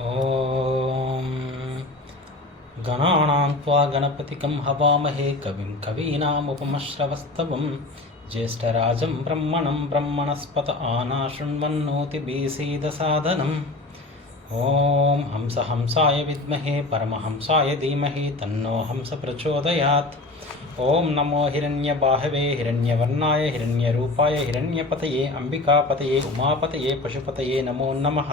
ॐ गणानां त्वा गणपतिं हवामहे कविं कवीनामुपमश्रवस्तवं ज्येष्ठराजं ब्रह्मणं ब्रह्मणस्पत आनाशृण्वन्नोतिबीसीदसादनम् ॐ हंस हंसाय विद्महे परमहंसाय धीमहि तन्नो हंस प्रचोदयात्। ॐ नमो हिरण्यबाहवे हिरण्यवर्णाय हिरण्यरूपाय हिरण्यपतये अंबिकापतये उमापतये पशुपतये नमो नमः।